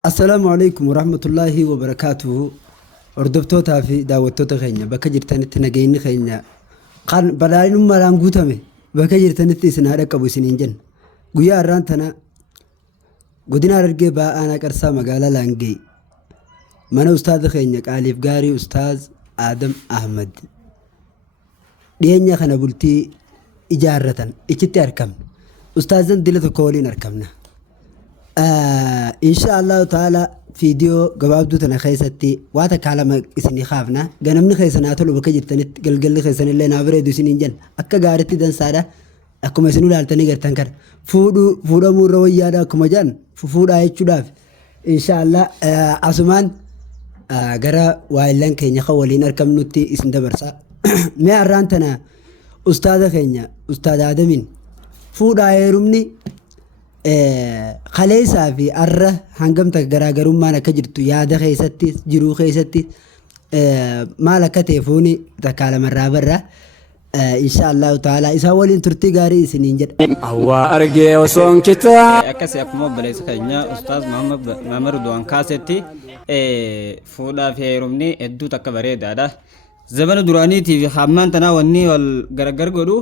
السلام عليكم ورحمة الله وبركاته. أردبتوتا في دعوتوتا خينيا بكجر تنت نجين خينيا قان بداين مرام قوتامي بكجر تنت سنهارا كابو سنينجن قويا رانتنا قدنا رجع با أنا كرسا مقالة لانجي من أستاذ خينيا كاليف قاري أستاذ آدم أحمد دينيا خنا بلتي إجارة إجتي أركم أستاذ دلت كولين أركمنا إن شاء الله تعالى فيديو قبابدو تنا خيستي واتا كلام إسني خافنا جنمني خيسنا تلو بكجر تنت قل خيسنا اللي نابرة دوسين جن أكا قارتي دن سارة أكو مسنو لالتني قرتنكر فودو مرة ويادا أكو مجان فودا يشوداف إن شاء الله أسمان جرا وايلان كينيا خوالين أركم نوتي إسن دبرسا ما أرانتنا أستاذ كينيا أستاذ آدمين فودا يرومني خليسا في أره هنگم تغراغرون ما نكجرتو يادا خيستي جرو خيستي ما لكتفوني تكالم الرابرة إن شاء الله تعالى إذا ولين ترتي غاري سنينجد أوا أرجع وصون كتا أكاسي أكمل بليس خينيا أستاذ محمد مامر دوان كاسيتي فودا في رومني إدو تكبري دادا زمن دراني تي في حمان تنا وني والغرغر غدو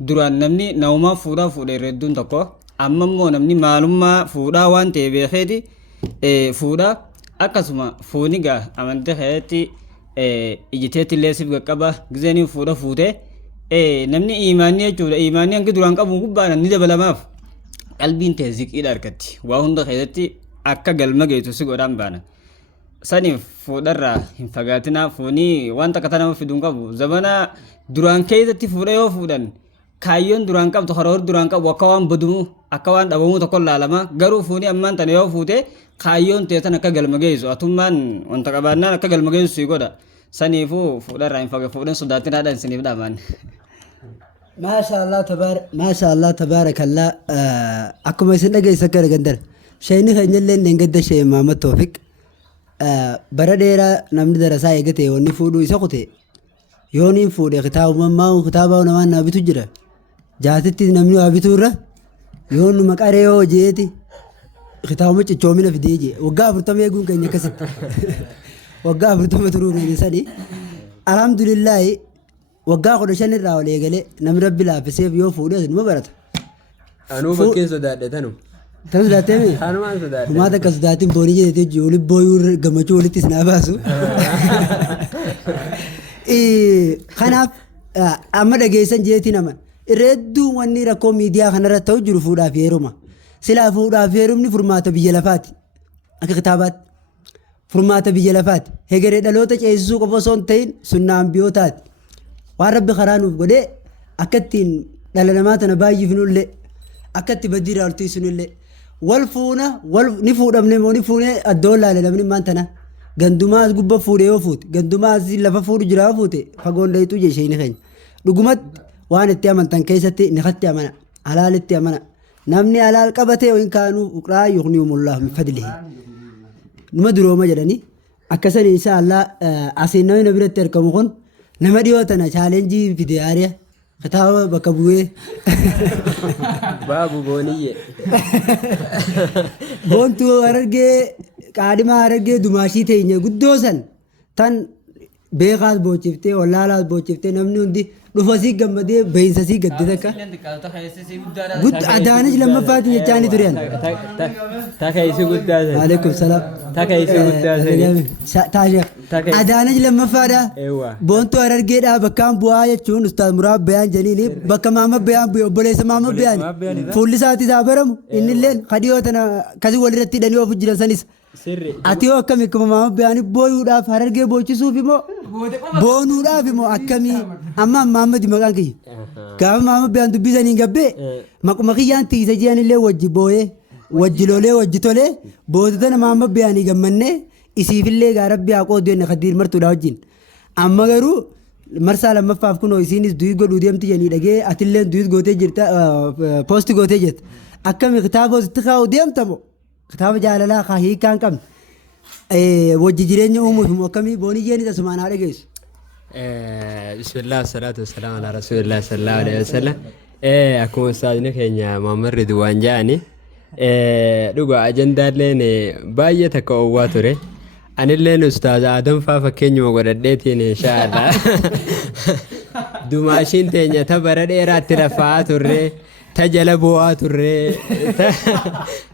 دران نمني نوما فودا ردون تكو amma immoo namni maalummaa fuudhaa waan ta'e beekeeti fuudhaa akkasuma foonigaa amantee keetti ijiteetti illee siif qaqqaba gizeeniin fuudha fuutee namni imaanii jechuudha imaanii hangi duraan qabu gubbaan ni dabalamaaf qalbiin ta'e ziqiidha harkatti waa hunda keessatti akka galma geetu si godhaan baana saniif fuudharraa hin fagaatinaa foonii waan takka nama fiduun qabu zamana duraan keessatti fuudha yoo fuudhan kaayyoon duraan qabdu karoor duraan qabu akka waan badumu akka waan dhabamu tokko laalama garuu fuuni ammaan tana yoo fuute kaayyoon teetan akka galma geessu atummaan wanta qabaannaan akka galma geessu si godha saniifuu fuudharraa hin fage fuudhan sodaatinaadhaan isiniif dhaamaan ما شاء الله تبارك الله أكو ما يصير نجي سكر جندر شيء نخيل اللي نجد شيء ما متوفق برديرا نمد دراسة يجتي ونفودو يسقطه يونين فودي خطاب ما خطابه ونمان نبي تجرا جاتتي نمني أبي تورا يون مكاريو جيتي خطابه تجومينا في ديجي وقع برتم يقول كأني كسر وقع برتم تروح من سدي الحمد لله وقع قدشان الراولي قال نمرب بلا بسيف يو فودي ما برت أنا بكين سداد تانو تنو سداتي أنا ما سداد ما تك سداتي بوني جيتي جولي بويور جمچولي تسناباسو خناف أما دقيسن جيتي نما ردو واني ركو ميديا خنرا توجر فودا فيروما سلا فودا فيرومني فرماتا بيجلفات أكي خطابات فرماتا بيجلفات هجري دلوتا جيسو قفصون تين سنام بيوتات وارب خرانو قده أكتين دلنماتنا باجي فنو اللي أكتي بدير أرتي سنو اللي والفونا نفودا نفونا الدولة لنمني مانتنا gandumaas gubba fuudhee yoo fuute gandumaas lafa fuudhu jira fuute fagoon dheetu jeeshee ni keenya dhugumat waan itti amantan keessatti ni khatti amana halaalitti amana namni halaal qabatee hin kaanu uqraa yughniihumullahu min fadlihi numa durooma jedhani akkasan inshallah asiin namni na biratti argamu kun nama dhiyoo tana chaalenjii fide aariya kitaaba bakka bu'ee بابو بونية boontu argee qaadima argee dumaashii teenya guddoosan tan beekaas boochiftee wallaalaas boochiftee namni hundi dhufasii gammadee beeyinsasii gadde takka adaanij lammaffaati jechaani tureen تاكايسي قداسة alaikum salaam تاكايسي قداسة taasheef adaanij lammaffaadha ايوه boontu argeedha bakkaan bu'aa jechuun ustaaz muraab bayaan jaliili bakka maama bayaan bu'e obboleessa maama bayaan fuulli isaati isaa baramu innilleen kadhiyoo tana kasi walirratti hidhanii oofu jiran sanis سري ati yoo akkami akkuma maama bayaanii booyuudhaaf harargee boochisuuf immoo boonuudhaaf immoo akkami amma Maamadi maqaan kiyya gaafa maama bayaan dubbisanii gabbee maquma kiyyaan tiisa jiranillee wajji booyee wajji lolee wajji tolee boototana maama bayaanii gammannee isiifillee gaa rabbi haa qooddu jenne kadiir martuudha wajjin amma garuu marsaa lammaffaaf kunoo isiinis duyit godhuu deemti janii dhagee atilleen duyit gootee jirta poosti gootee jirta akkami kitaaba ositti kaa'u deemtamo kitaaba jaalalaa kaa hiikaan qabne wajji jireenya uumuuf immoo akkamii boonii jeenis asumaan haa dhageessu. بسم الله والصلاة والسلام على رسول الله صلى الله عليه وسلم أكون أستاذنا كينيا مامر رضوان جاني Dhugaa ajandaaleen baay'ee takka oowwaa ture. Anilleen ustaaz Adam faa fakkeenyuma godhadheetiin inshaallah. Dumaashiin teenya ta bara dheeraatti rafaa turre, ta jala bu'aa turre,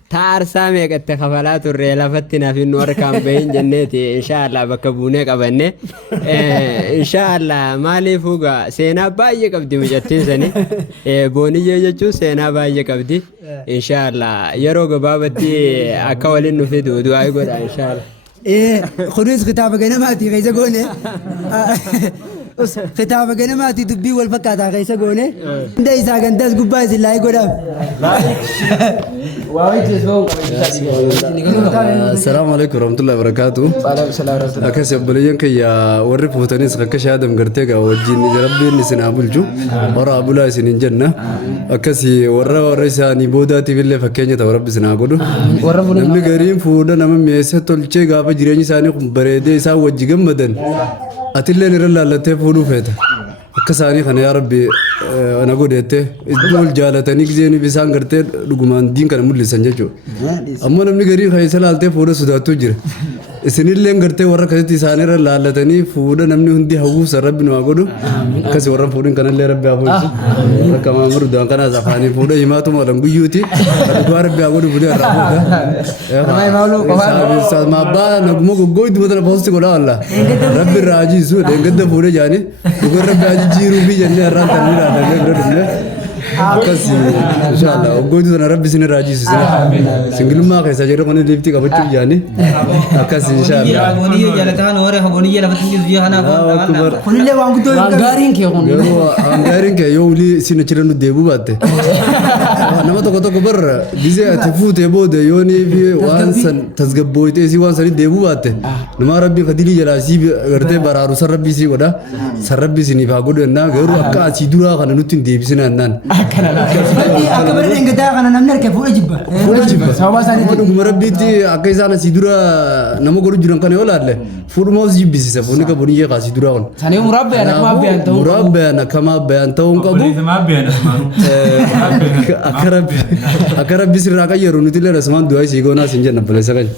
ta aarsaa meeqatti kafalaa turre lafatti naaf inni harkaan bahin jenneeti inshaallah bakka buunee qabanne. Inshaallah maaliifuu gaa seenaa baay'ee qabdi mucattiin sani. Booniyyee jechuun seenaa baay'ee qabdi. Inshaallah yeroo gabaabatti akka waliin nu fidu du'aa godha inshaallah. خلوص خطابة جنماتي غيزة قولي خطابة جنماتي دبي والفكاتة غيزة قولي ده إذا كان داس قبائز الله يقول السلام عليكم ورحمة الله وبركاته. أكاسي أبليين كي ورّي فوتانيس كاكش آدم قرتيك وجين ربي نسنا أبلجو ورا أبولا سنين جنة أكاسي ورّا ساني بوداتي في اللي فكيني تورب سنا أقولو نمني قريم فودا نمن ميسة تلشي قابا جيراني ساني بريدي سا وجيغم مدن أتلي نرلا لتي فودو فيتا أكساني خنا يا ربي أنا قلت إدول جالتني كزيني بيسان قرتي لقمان دين كان مولي سنججو أما نمني قريب خيسال آلتي فودا سوداتو جير isinillee gartee warra akkasitti isaanirra laallatanii fuudha namni hundi hawwuuf rabbi nu haa godhu akkasii warra fuudhin kanallee rabbi haa bulchu akka maamuru daan kanaas afaanii fuudha himaatuma dhan guyyuuti dhugaa rabbi haa godhu fuudhee irraa fuudha maabbaa naguma goggoo itti matala poosti godhaa walla rabbi irraa ajiisu deengadda fuudhee jaanii dhugaa rabbi ajijiiruu fi jennee irraan tan midhaadhannee bira dhufne akkasii inshaallah oggootu sana rabbi isin irraa ajiisu singilummaa keessa jedhu kun liiftii qabachuuf jaanii akkasii inshaallah Haboniyyo jalataan hore haboniyyo lafa tingis biyo hana kunillee waan guddoo Gaariin kee kun. Gaariin kee yoo ulii isin achirra nu deebuu baatte nama tokko barra gizee ati fuutee booda yoo fi waan san tasgabbooytee isii waan sanii deebuu baatte nama rabbii kadilii jalaa sii gartee baraaru san rabbii sii godha san rabbii isiniif haa godhu ennaa garuu akka asii duraa kana nutti hin deebisin annaan. akka bara dhengataa kana namni harka fuudha jibba Fuudha jibba. Dhuguma rabbiitti akka isaan asii dura nama godhu jiran kana yoo laalle fuudhuma os jibbisiisa fuudhni qabuun iyyee kaasii duraa kun. Sanii murabbaan akkuma abbaan ta'uu. Murabbaan akkama abbaan ta'uun qabu. Akka rabbi sirraa qayyaru nuti illee rasumaan du'aa isii goonaa siin jenna balleessa qabu.